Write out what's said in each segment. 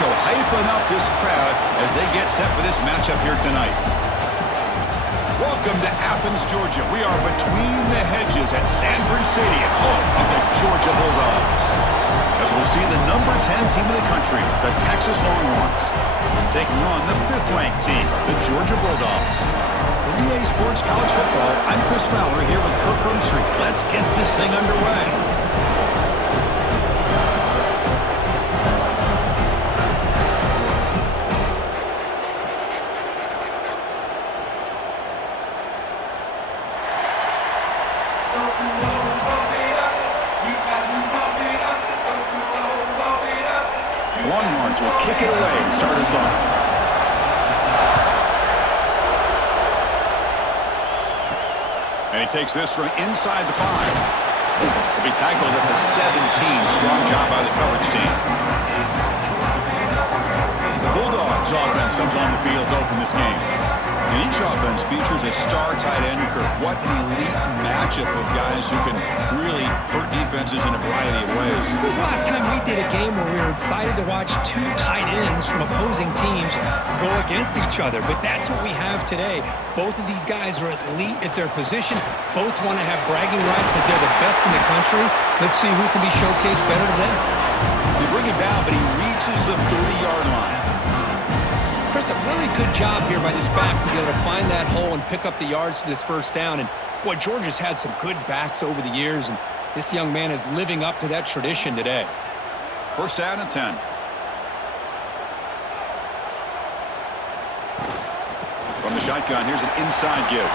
show hyping up this crowd as they get set for this matchup here tonight. Welcome to Athens, Georgia. We are between the hedges at Sanford Stadium, home of the Georgia Bulldogs. As we'll see the number 10 team in the country, the Texas Longhorns, taking on the 5th-ranked team, the Georgia Bulldogs. For EA Sports College Football, I'm Chris Fowler here with Kirk Herbstreit. Let's get this thing underway. Longhorns will kick it away to start us off. And he takes this from inside the 5. He'll be tackled at the 17. Strong job by the coverage team. The Bulldogs offense comes on the field to open this game. And each offense features a star tight end, Kirk. What an elite matchup of guys who can really hurt defenses in a variety of ways. When was the last time we did a game where we were excited to watch 2 tight ends from opposing teams go against each other? But that's what we have today. Both of these guys are elite at their position. Both want to have bragging rights that they're the best in the country. Let's see who can be showcased better today. They bring him down, but he reaches the 30-yard line. Chris, a really good job here by this back to be able to find that hole and pick up the yards for this first down. And, boy, Georgia's had some good backs over the years, and this young man is living up to that tradition today. First down and 10. From the shotgun, here's an inside give.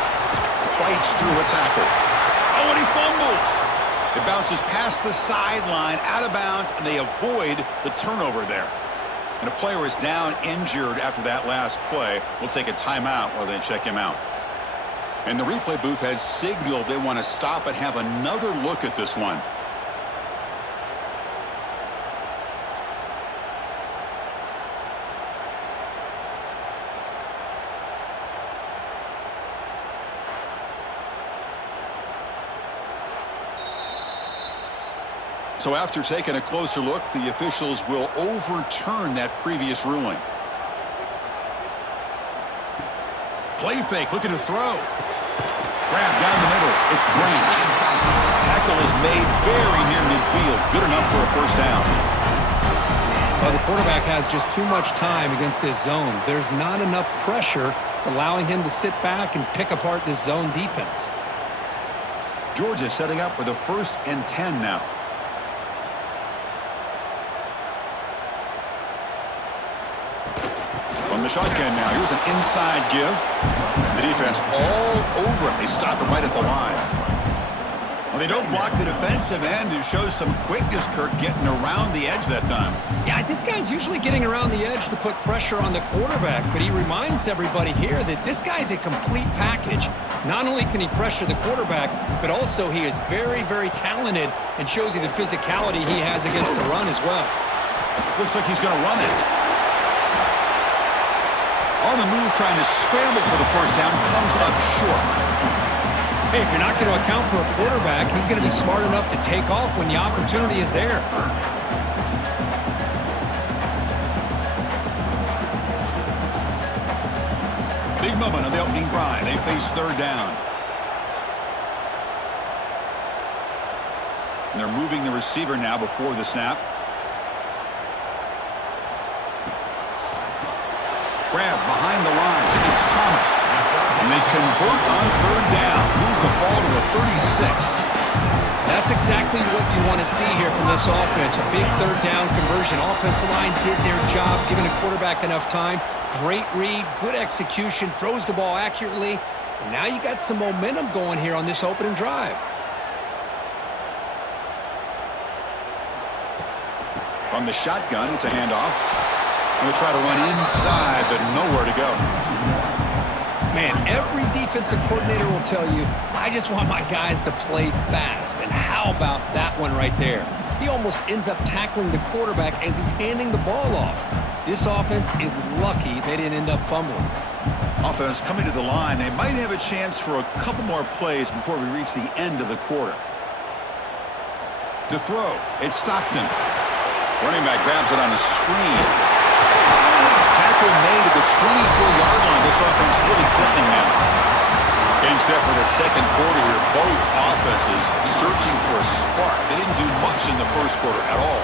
Fights through a tackle. Oh, and he fumbles. It bounces past the sideline, out of bounds, and they avoid the turnover there. And a player is down injured after that last play. We'll take a timeout while they check him out. And the replay booth has signaled they want to stop and have another look at this one. So after taking a closer look, the officials will overturn that previous ruling. Play fake, looking to throw. Grab down the middle. It's Branch. Tackle is made very near midfield. Good enough for a first down. Well, the quarterback has just too much time against this zone. There's not enough pressure. It's allowing him to sit back and pick apart this zone defense. Georgia setting up with a 1st and 10 now. From the shotgun now, here's an inside give. The defense all over it. They stop it right at the line. Well, they don't block the defensive end, who shows some quickness, Kirk, getting around the edge that time. Yeah, this guy's usually getting around the edge to put pressure on the quarterback, but he reminds everybody here that this guy's a complete package. Not only can he pressure the quarterback, but also he is very, very talented and shows you the physicality he has against the run as well. Looks like he's going to run it. On the move, trying to scramble for the first down, comes up short. Hey, if you're not going to account for a quarterback, he's going to be smart enough to take off when the opportunity is there. Big moment on the opening drive. They face 3rd down. And they're moving the receiver now before the snap. Grab behind the line. It's Thomas. And they convert on 3rd down. Move the ball to the 36. That's exactly what you want to see here from this offense. A big 3rd down conversion. Offensive line did their job, giving the quarterback enough time. Great read, good execution, throws the ball accurately. And now you got some momentum going here on this opening drive. From the shotgun, it's a handoff. And they try to run inside, but nowhere to go. Man, every defensive coordinator will tell you, I just want my guys to play fast. And how about that one right there? He almost ends up tackling the quarterback as he's handing the ball off. This offense is lucky they didn't end up fumbling. Offense coming to the line. They might have a chance for a couple more plays before we reach the end of the quarter. To throw, it's Stockton. Running back grabs it on a screen. tackle made at the 24-yard line. This offense really threatening now. Game set for the second quarter here. Both offenses searching for a spark. They didn't do much in the first quarter at all.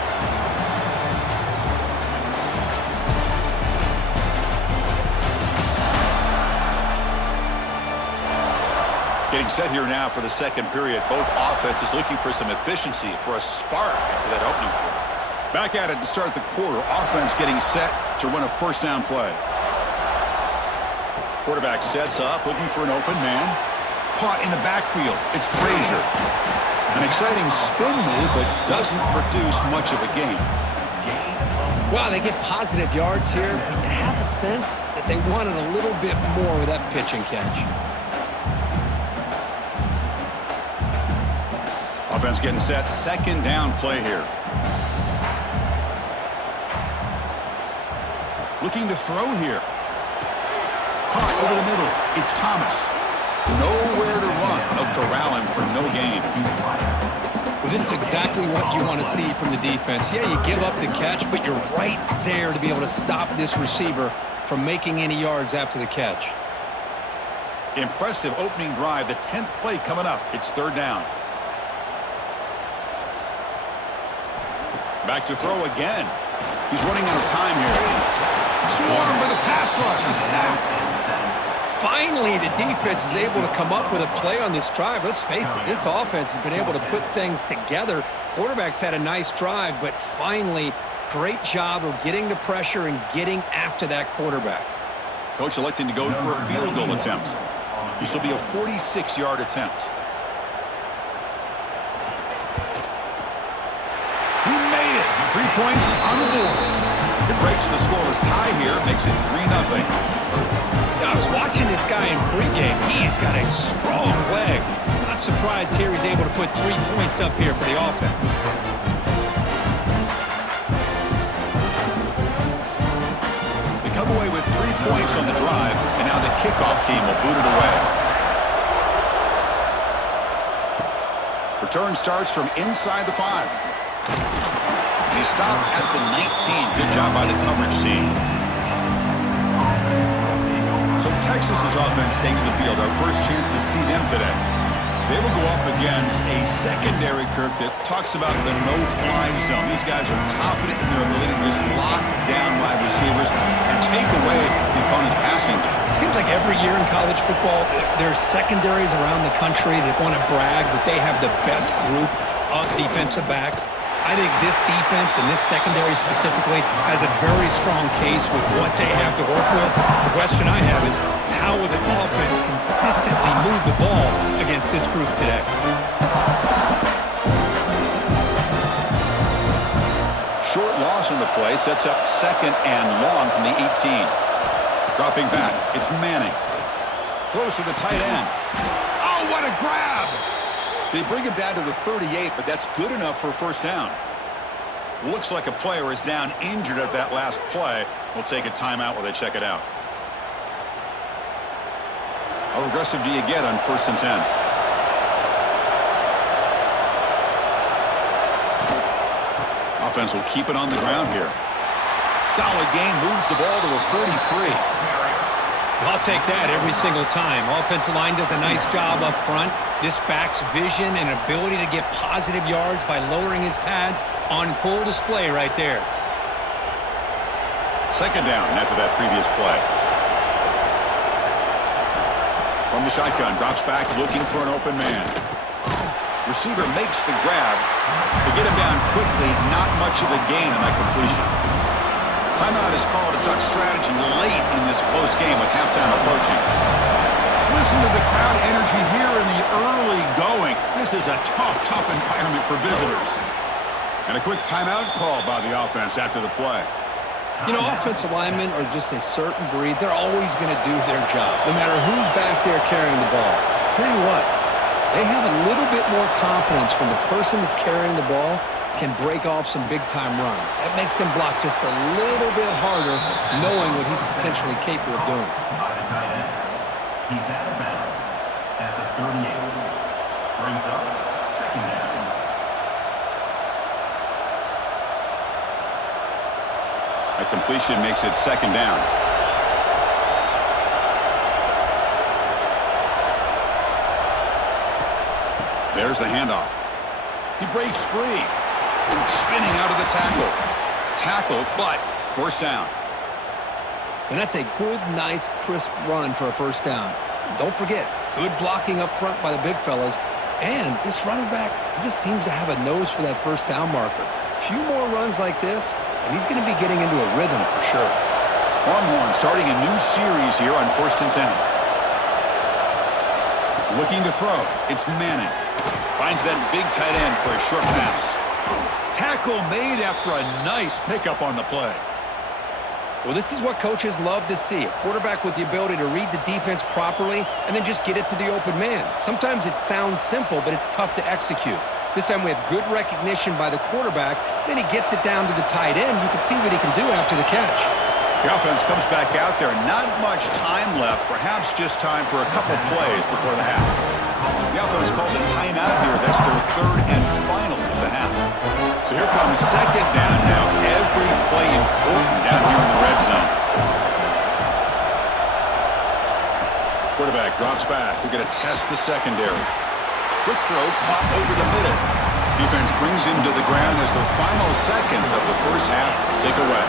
Getting set here now for the second period. Both offenses looking for some efficiency, for a spark after that opening quarter. Back at it to start the quarter. Offense getting set to run a first down play. Quarterback sets up, looking for an open man. Caught in the backfield. It's Frazier. An exciting spin move, but doesn't produce much of a gain. Wow, they get positive yards here, but you have a sense that they wanted a little bit more with that pitch and catch. Offense getting set. Second down play here. Looking to throw here. Caught over the middle. It's Thomas. Nowhere to run. They'll corral him for no gain. Well, this is exactly what you want to see from the defense. Yeah, you give up the catch, but you're right there to be able to stop this receiver from making any yards after the catch. Impressive opening drive. The 10th play coming up. It's third down. Back to throw again. He's running out of time here. Swarmed with a pass rush. He's sacked. Finally, the defense is able to come up with a play on this drive. Let's face it, this offense has been able to put things together. Quarterback's had a nice drive, but finally, great job of getting the pressure and getting after that quarterback. Coach electing to go for a field goal attempt. This will be a 46-yard attempt. He made it. 3 points on the board. It breaks the scoreless tie here, makes it 3-0. I was watching this guy in pregame. He's got a strong leg. Not surprised here he's able to put 3 points up here for the offense. They come away with 3 points on the drive, and now the kickoff team will boot it away. Return starts from inside the 5. And he stopped at the 19. Good job by the coverage team. So Texas's offense takes the field. Our first chance to see them today. They will go up against a secondary, Kirk, that talks about the no-fly zone. These guys are confident in their ability to just lock down wide receivers and take away the opponent's passing game. Seems like every year in college football, there's secondaries around the country that want to brag that they have the best group of defensive backs. I think this defense and this secondary specifically has a very strong case with what they have to work with. The question I have is, how will the offense consistently move the ball against this group today? Short loss on the play sets up second and long from the 18. Dropping back, it's Manning. Throws to the tight end. Oh, what a grab! They bring him down to the 38, but that's good enough for a first down. Looks like a player is down injured at that last play. We'll take a timeout while they check it out. How aggressive do you get on 1st and 10? Offense will keep it on the ground here. Solid gain, moves the ball to a 43. I'll take that every single time. Offensive line does a nice job up front. This back's vision and ability to get positive yards by lowering his pads on full display right there. Second down after that previous play. From the shotgun, drops back looking for an open man. Receiver makes the grab. To get him down quickly, not much of a gain on that completion. Timeout is called to talk strategy late in this close game with halftime approaching. Listen to the crowd energy here in the early going. This is a tough environment for visitors. And a quick timeout called by the offense after the play. You know, offensive linemen are just a certain breed. They're always going to do their job, no matter who's back there carrying the ball. I'll tell you what, they have a little bit more confidence when the person that's carrying the ball can break off some big-time runs. That makes them block just a little bit harder, knowing what he's potentially capable of doing. He's out of bounds at the 38. Brings up second down. A completion makes it second down. There's the handoff. He breaks free. Spinning out of the tackle. Tackle, but first down. And that's a good, nice, crisp run for a first down. Don't forget, good blocking up front by the big fellas. And this running back, he just seems to have a nose for that first down marker. A few more runs like this, and he's going to be getting into a rhythm for sure. Longhorn starting a new series here on 1st and 10. Looking to throw. It's Manning. Finds that big tight end for a short pass. Tackle made after a nice pickup on the play. Well, this is what coaches love to see. A quarterback with the ability to read the defense properly and then just get it to the open man. Sometimes it sounds simple, but it's tough to execute. This time we have good recognition by the quarterback. Then he gets it down to the tight end. You can see what he can do after the catch. The offense comes back out there. Not much time left. Perhaps just time for a couple plays before the half. The offense calls a timeout here. That's their third and final of the half. So here comes second down now. Every play important down here in the red zone. Quarterback drops back. We're going to test the secondary. Quick throw, caught over the middle. Defense brings him to the ground as the final seconds of the first half tick away.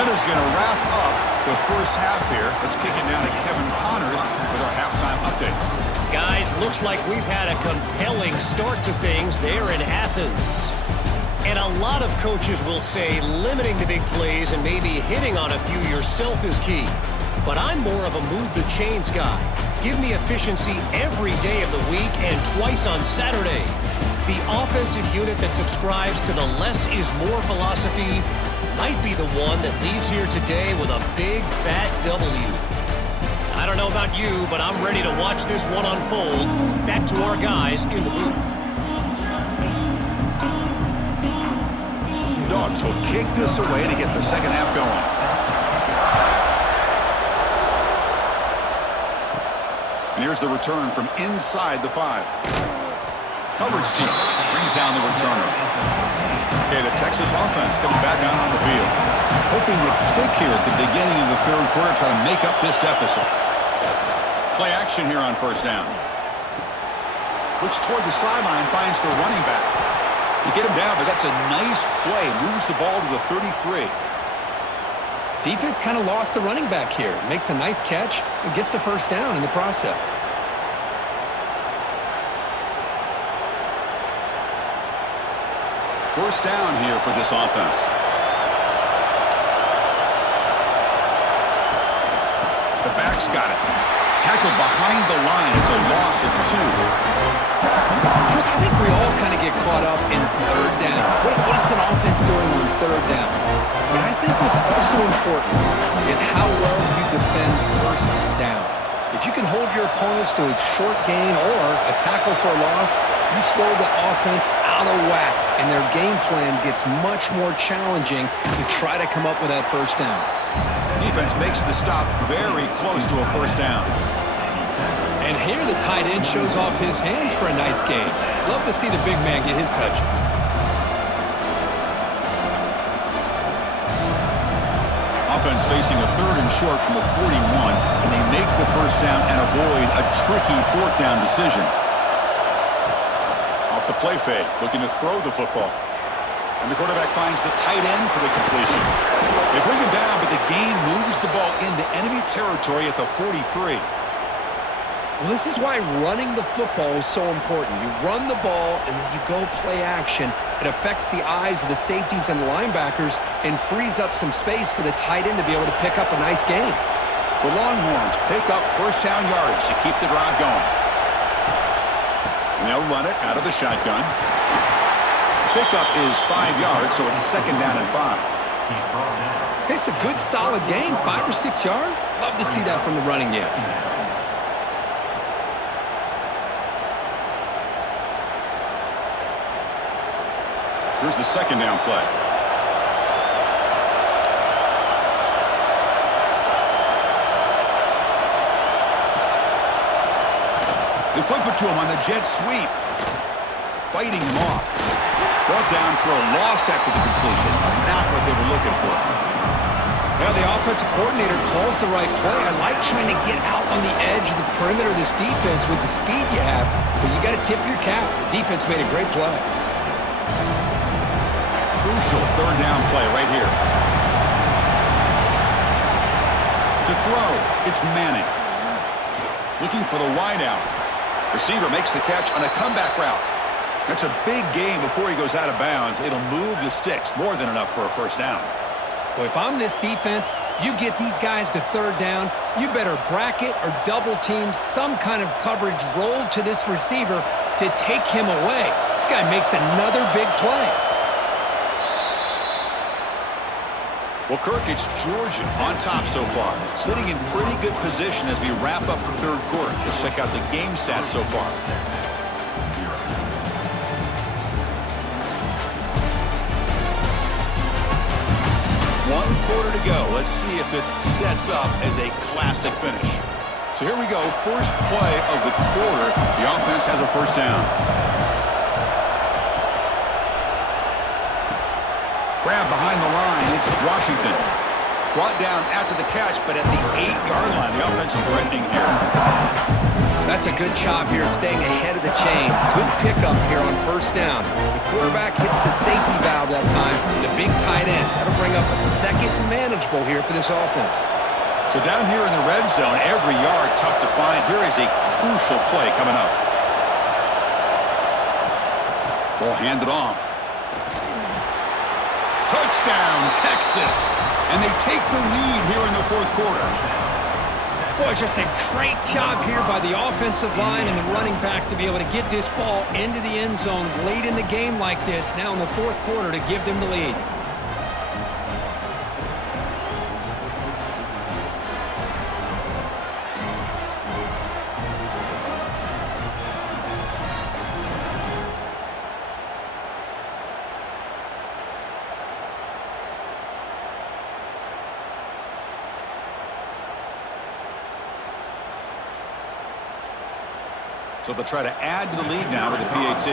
Miller's going to wrap up the first half here. Let's kick it down to Kevin Connors with our halftime update. Guys, looks like we've had a compelling start to things there in Athens. And a lot of coaches will say limiting the big plays and maybe hitting on a few yourself is key. But I'm more of a move the chains guy. Give me efficiency every day of the week and twice on Saturday. The offensive unit that subscribes to the less is more philosophy might be the one that leaves here today with a big fat W. I don't know about you, but I'm ready to watch this one unfold. Back to our guys in the booth. Dogs will kick this away to get the second half going. And here's the return from inside the 5. Coverage team brings down the returner. Okay, the Texas offense comes back out on the field. Hoping with quick here at the beginning of the third quarter, trying to make up this deficit. Play action here on first down. Looks toward the sideline, finds the running back. You get him down, but that's a nice play. Moves the ball to the 33. Defense kind of lost the running back here. Makes a nice catch and gets the first down in the process. First down here for this offense. The back's got it. Tackled behind the line. It's a loss of 2. Chris, I think we all kind of get caught up in third down. What's an offense doing on third down? But I think what's also important is how well you defend first down. If you can hold your opponents to a short gain or a tackle for a loss, you throw the offense out of whack, and their game plan gets much more challenging to try to come up with that first down. Defense makes the stop very close to a first down. And here the tight end shows off his hands for a nice gain. Love to see the big man get his touches. Offense facing a third and short from the 41, and they make the first down and avoid a tricky fourth down decision. Off the play fake, looking to throw the football. And the quarterback finds the tight end for the completion. They bring him down, but the gain moves the ball into enemy territory at the 43. Well, this is why running the football is so important. You run the ball, and then you go play action. It affects the eyes of the safeties and the linebackers and frees up some space for the tight end to be able to pick up a nice gain. The Longhorns pick up first down yardage to keep the drive going. And they'll run it out of the shotgun. Pickup is 5 yards, so it's second down and 5. It's a good, solid gain, 5 or 6 yards. Love to see that from the running game. Here's the second down play. They flip it to him on the jet sweep. Fighting him off. Brought down for a loss after the completion. not what they were looking for. Now the offensive coordinator calls the right play. I like trying to get out on the edge of the perimeter of this defense with the speed you have, but you got to tip your cap. The defense made a great play. Crucial third down play right here. To throw, it's Manning. Looking for the wideout. Receiver makes the catch on a comeback route. That's a big gain before he goes out of bounds. It'll move the sticks, more than enough for a first down. Well, if I'm this defense, you get these guys to third down, you better bracket or double team some kind of coverage rolled to this receiver to take him away. This guy makes another big play. Well, Kirk, it's Georgia on top so far, sitting in pretty good position as we wrap up the third quarter. Let's check out the game stats so far. 1 quarter to go. Let's see if this sets up as a classic finish. So here we go. First play of the quarter. The offense has a first down. Grab behind the line. It's Washington. Brought down after the catch, but at the 8-yard line. The offense is threatening here. That's a good job here staying ahead of the chains. Good pickup here on first down. The quarterback hits the safety valve that time. The big tight end. That'll bring up a second and manageable here for this offense. So down here in the red zone, every yard tough to find. Here is a crucial play coming up. Ball handed off. Touchdown, Texas. And they take the lead here in the fourth quarter. Boy, just a great job here by the offensive line and the running back to be able to get this ball into the end zone late in the game like this, now in the fourth quarter, to give them the lead. So they'll try to add to the lead now with the PAT.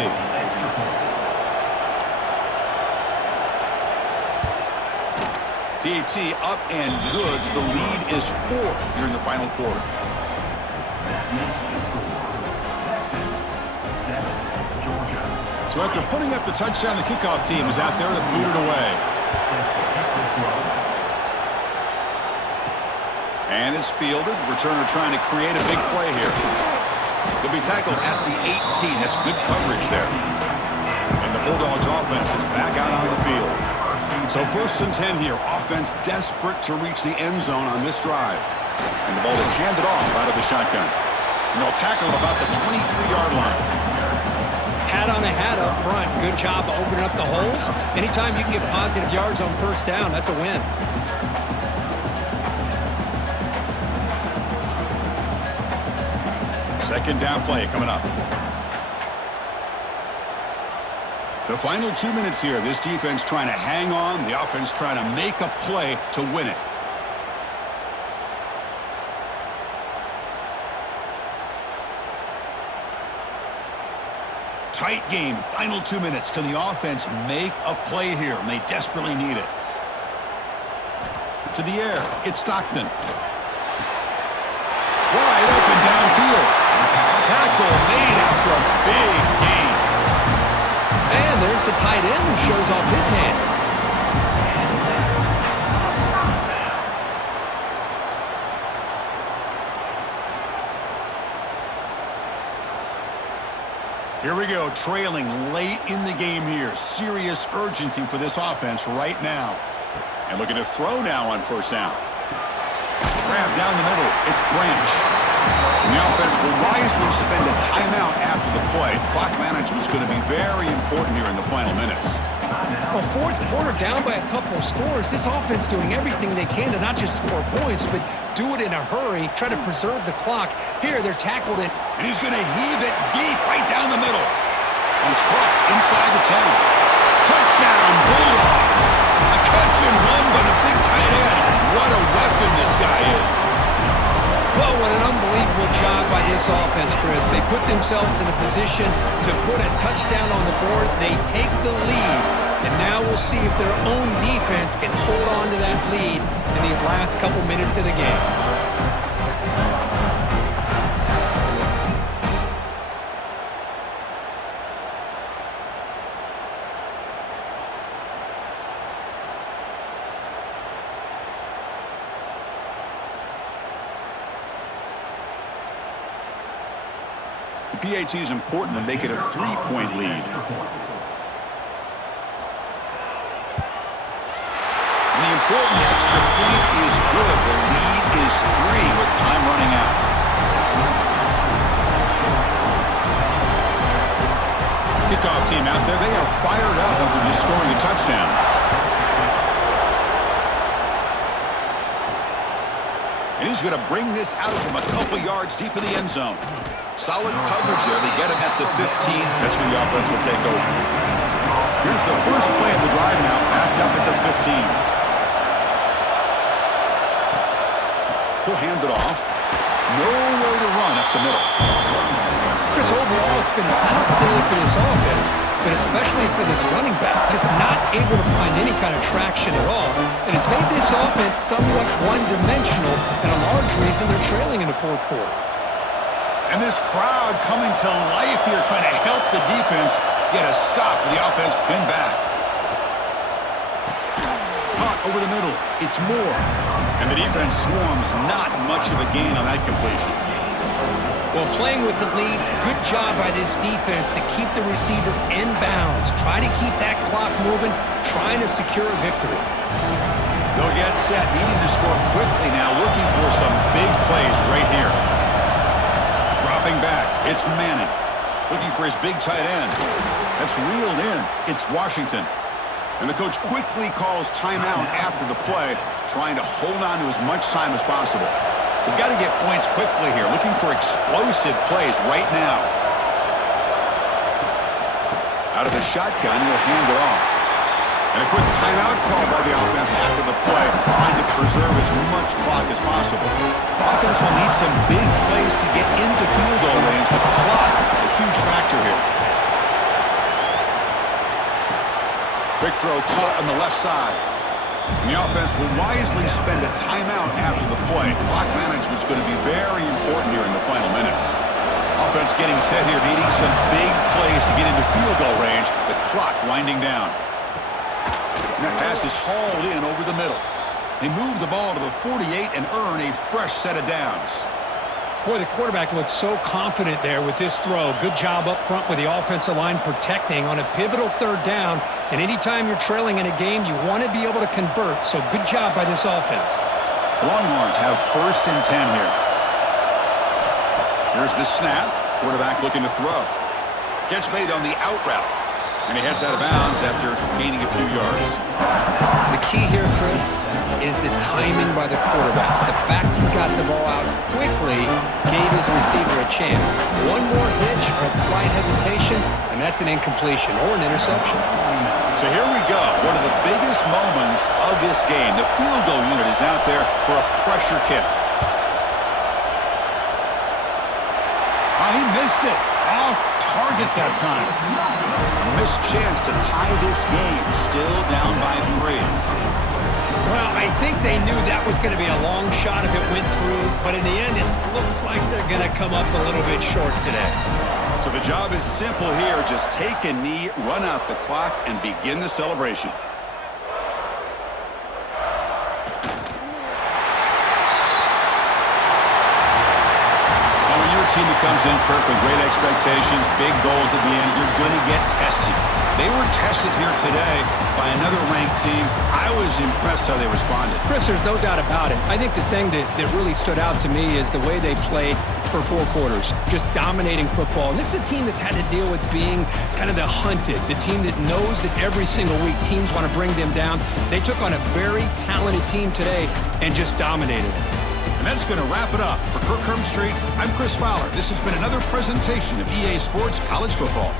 PAT up and good. So the lead is 4 here in the final quarter. That makes the score Texas 7, Georgia. So after putting up the touchdown, the kickoff team is out there to boot it away. And it's fielded. Returner trying to create a big play here. They'll be tackled at the 18. That's good coverage there. And the Bulldogs offense is back out on the field. So 1st and 10 here. Offense desperate to reach the end zone on this drive. And the ball is handed off out of the shotgun. And they'll tackle about the 23-yard line. Hat on a hat up front. Good job of opening up the holes. Anytime you can get positive yards on first down, that's a win. Second down play coming up. The final 2 minutes here. This defense trying to hang on. The offense trying to make a play to win it. Tight game. Final 2 minutes. Can the offense make a play here? And they desperately need it. To the air. It's Stockton. Wide open downfield. Tackle made after a big gain. And there's the tight end who shows off his hands. Here we go, trailing late in the game here. Serious urgency for this offense right now. And looking to throw now on first down. Grab down the middle. It's Branch. And the offense will wisely spend a timeout after the play. Clock management is going to be very important here in the final minutes. Well, fourth quarter down by a couple of scores. This offense doing everything they can to not just score points, but do it in a hurry, try to preserve the clock. Here, they're tackled it. And he's going to heave it deep right down the middle. And it's caught inside the 10. Touchdown, Bulldogs. A catch and run by the big tight end. What a weapon this guy is. Well, what an unbelievable job by this offense, Chris. They put themselves in a position to put a touchdown on the board. They take the lead And now we'll see if their own defense can hold on to that lead in these last couple minutes of the game. PAT is important to make it a 3-point lead. And the important extra point is good. The lead is 3 with time running out. Kickoff team out there. They are fired up after just scoring a touchdown. And he's going to bring this out from a couple yards deep in the end zone. Solid coverage there. They get him at the 15. That's where the offense will take over. Here's the first play of the drive now, backed up at the 15. He'll hand it off. Nowhere to run up the middle. Chris, overall, it's been a tough day for this offense, but especially for this running back, just not able to find any kind of traction at all. And it's made this offense somewhat one-dimensional, and a large reason they're trailing in the fourth quarter. And this crowd coming to life here, trying to help the defense get a stop with the offense pinned back. Caught over the middle. It's Moore. And the defense swarms. Not much of a gain on that completion. Well, playing with the lead, good job by this defense to keep the receiver in bounds. Try to keep that clock moving, trying to secure a victory. They'll get set, needing to score quickly now, looking for some big plays right here. Dropping back, it's Manning. Looking for his big tight end. That's reeled in. It's Washington. And the coach quickly calls timeout after the play, trying to hold on to as much time as possible. We've got to get points quickly here, looking for explosive plays right now. Out of the shotgun, he'll hand it off. And a quick timeout call by the offense after the play, trying to preserve as much clock as possible. Offense will need some big plays to get into field goal range. The clock, a huge factor here. Quick throw caught on the left side. And the offense will wisely spend a timeout after the play. Clock management's going to be very important here in the final minutes. Offense getting set here, needing some big plays to get into field goal range. The clock winding down. And that pass is hauled in over the middle. They move the ball to the 48 and earn a fresh set of downs. Boy, the quarterback looks so confident there with this throw. Good job up front with the offensive line protecting on a pivotal third down. And anytime you're trailing in a game, you want to be able to convert. So good job by this offense. Longhorns have 1st and 10 here. Here's the snap. Quarterback looking to throw. Catch made on the out route. And he heads out of bounds after gaining a few yards. The key here, Chris, is the timing by the quarterback. The fact he got the ball out quickly gave his receiver a chance. One more hitch or a slight hesitation, and that's an incompletion or an interception. So here we go. One of the biggest moments of this game. The field goal unit is out there for a pressure kick. Oh, he missed it. Off target that time. Missed chance to tie this game. Still down by 3. Well, I think they knew that was going to be a long shot if it went through, but in the end, it looks like they're going to come up a little bit short today. So the job is simple here. Just take a knee, run out the clock, and begin the celebration. Team that comes in, Kirk, with great expectations, big goals at the end, you're going to get tested. They were tested here today by another ranked team. I was impressed how they responded. Chris, there's no doubt about it. I think the thing that really stood out to me is the way they played for 4 quarters, just dominating football. And this is a team that's had to deal with being kind of the hunted, the team that knows that every single week teams want to bring them down. They took on a very talented team today and just dominated. And that's going to wrap it up. For Kirk Herbstreit, I'm Chris Fowler. This has been another presentation of EA Sports College Football.